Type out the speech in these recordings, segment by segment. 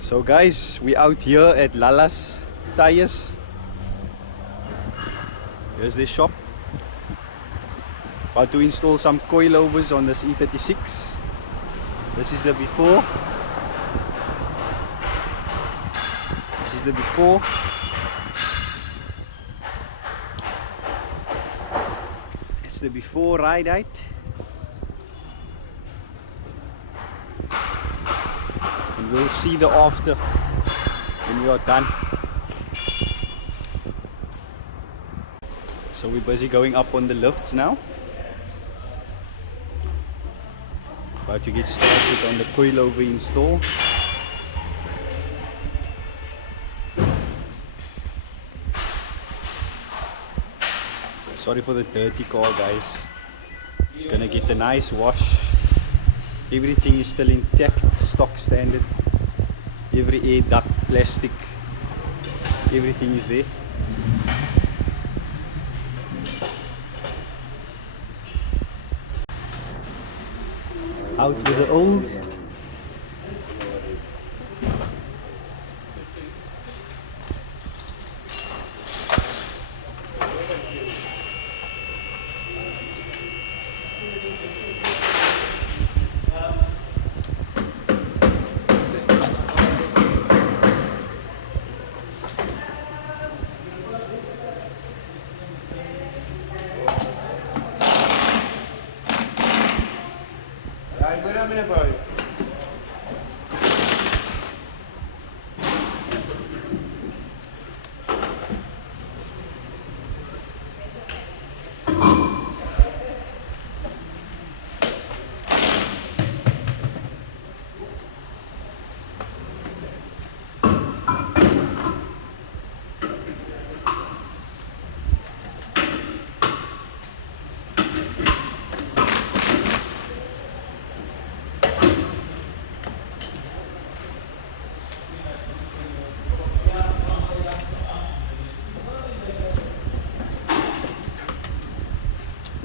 So guys, we out here at Lala's Tires. Here's the shop. About to install some coilovers on this e36. This is the before. This is the before. It's the before ride height. And we'll see the after when we are done. So we're busy going up on the lifts now. About to get started on the coilover install. Sorry for the dirty car, guys. It's gonna get a nice wash. Everything is still intact, stock standard. Every air duct, plastic, everything is there. Out with the old.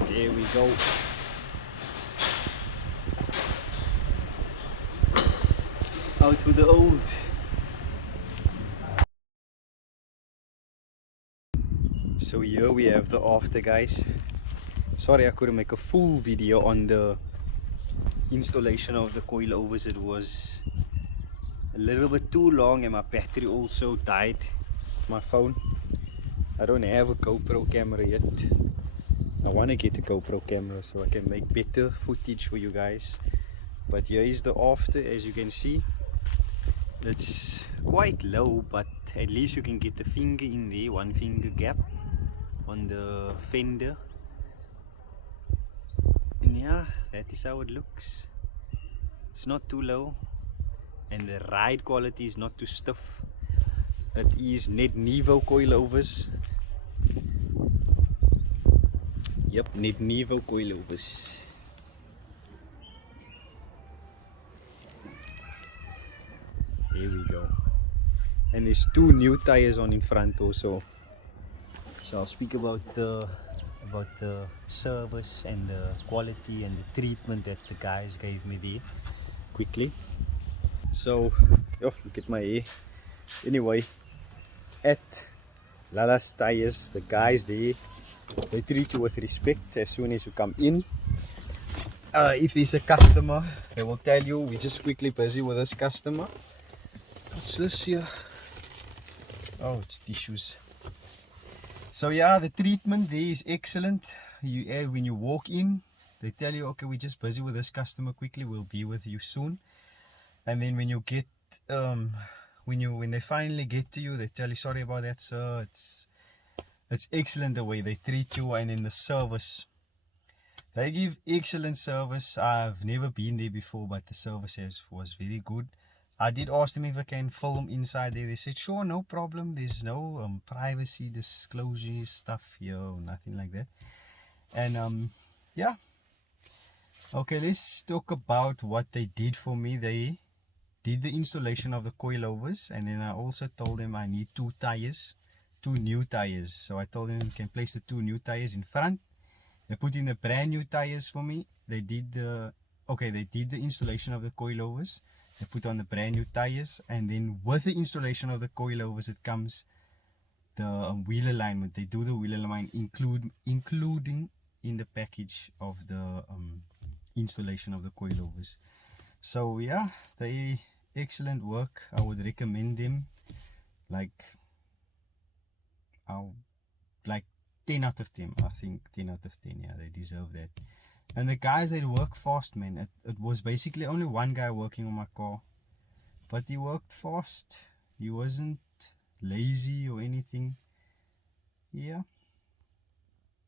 There we go. Out with the old. So here we have the after, guys. Sorry I couldn't make a full video on the installation of the coilovers. It was a little bit too long and my battery also died. My phone. I don't have a GoPro camera yet. I want to get a GoPro camera so I can make better footage for you guys. But here is the after. As you can see, it's quite low, but at least you can get the finger in there, one finger gap on the fender. And yeah, that is how it looks. It's not too low and the ride quality is not too stiff. It is net Nevo coilovers. Yep, net Nevo coilovers. Here we go. And there's two new tires on in front also. So I'll speak about the service and the quality and the treatment that the guys gave me there quickly. So, oh, look at my hair. Anyway, at Lala's Tires, the guys there, they treat you with respect as soon as you come in. If there's a customer, they will tell you. We're just quickly busy with this customer. What's this here? Oh, it's tissues. So yeah, the treatment there is excellent. When you walk in, they tell you, okay, we're just busy with this customer quickly, we'll be with you soon. And then when you get when they finally get to you, they tell you, sorry about that, sir. It's excellent the way they treat you. And in the service, they give excellent service. I've never been there before, but the service was very good. I did ask them if I can film inside there. They said, sure, no problem. There's no privacy disclosure stuff here, or nothing like that. And yeah. Okay, let's talk about what they did for me. They did the installation of the coilovers, and then I also told them I need two new tires. So I told them you can place the two new tires in front. They put in the brand new tires for me. They did the installation of the coilovers. They put on the brand new tires, and then with the installation of the coilovers, it comes the wheel alignment. They do the wheel alignment, including in the package of the installation of the coilovers. So yeah, they excellent work. I would recommend them. Like, I'll like 10 out of 10. I think 10 out of 10. Yeah, they deserve that. And the guys, they work fast, man. It was basically only one guy working on my car, but he worked fast. He wasn't lazy or anything. Yeah,